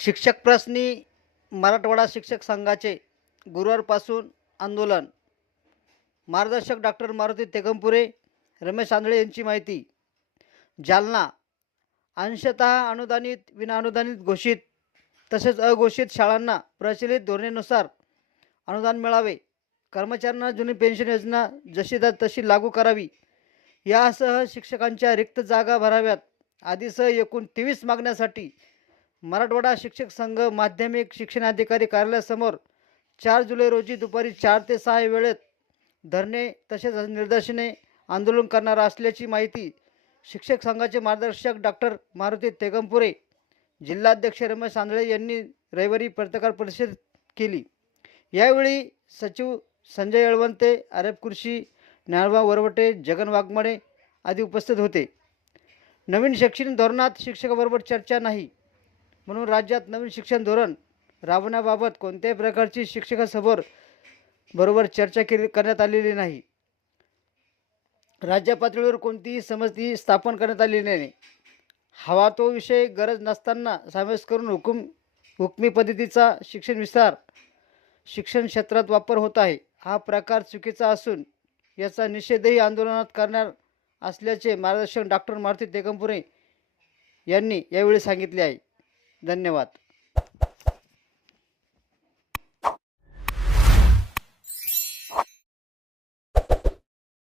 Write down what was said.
शिक्षक प्रश्नी मराठवाडा शिक्षक संघाचे गुरुवारपासून आंदोलन. मार्गदर्शक डॉक्टर मारुती तेगमपुरे रमेश आंधळे यांची माहिती. जालना अंशतः अनुदानित विनाअनुदानित घोषित तसेच अघोषित शाळांना प्रचलित धोरणेनुसार अनुदान मिळावे. कर्मचाऱ्यांना जुनी पेन्शन योजना जशी दा तशी लागू करावी. यासह शिक्षकांच्या रिक्त जागा भराव्यात. आदीसह एकूण तेवीस मागण्यासाठी मराठवाडा शिक्षक संघ माध्यमिक शिक्षणाधिकारी कार्यालयासमोर चार जुलै रोजी दुपारी चार ते सहा वेळेत धरणे तसेच निदर्शने आंदोलन करणार असल्याची माहिती शिक्षक संघाचे मार्गदर्शक डॉक्टर मारुती तेगमपुरे जिल्हाध्यक्ष रमेश आंधळे यांनी रविवारी पत्रकार परिषद केली. यावेळी सचिव संजय येळवंते आरेफ कुर्शी ज्ञानबा वरवटे जगन वाघमडे आदी उपस्थित होते. नवीन शैक्षणिक धोरणात शिक्षकाबरोबर चर्चा नाही. म्हणून राज्यात नवीन शिक्षण धोरण राबवण्याबाबत कोणत्याही प्रकारची शिक्षकासमोर बरोबर चर्चा केली करण्यात आलेली नाही. राज्य पातळीवर कोणतीही समजती स्थापन करण्यात आलेली नाही. हवा तो विषय गरज नसताना समावेश करून हुकुम हुकमी पद्धतीचा शिक्षण विस्तार शिक्षण क्षेत्रात वापर होत आहे. हा प्रकार चुकीचा असून याचा निषेधही आंदोलनात करणार असल्याचे मार्गदर्शक डॉक्टर मारुती तेगमपुरे यांनी यावेळी सांगितले आहे. धन्यवाद.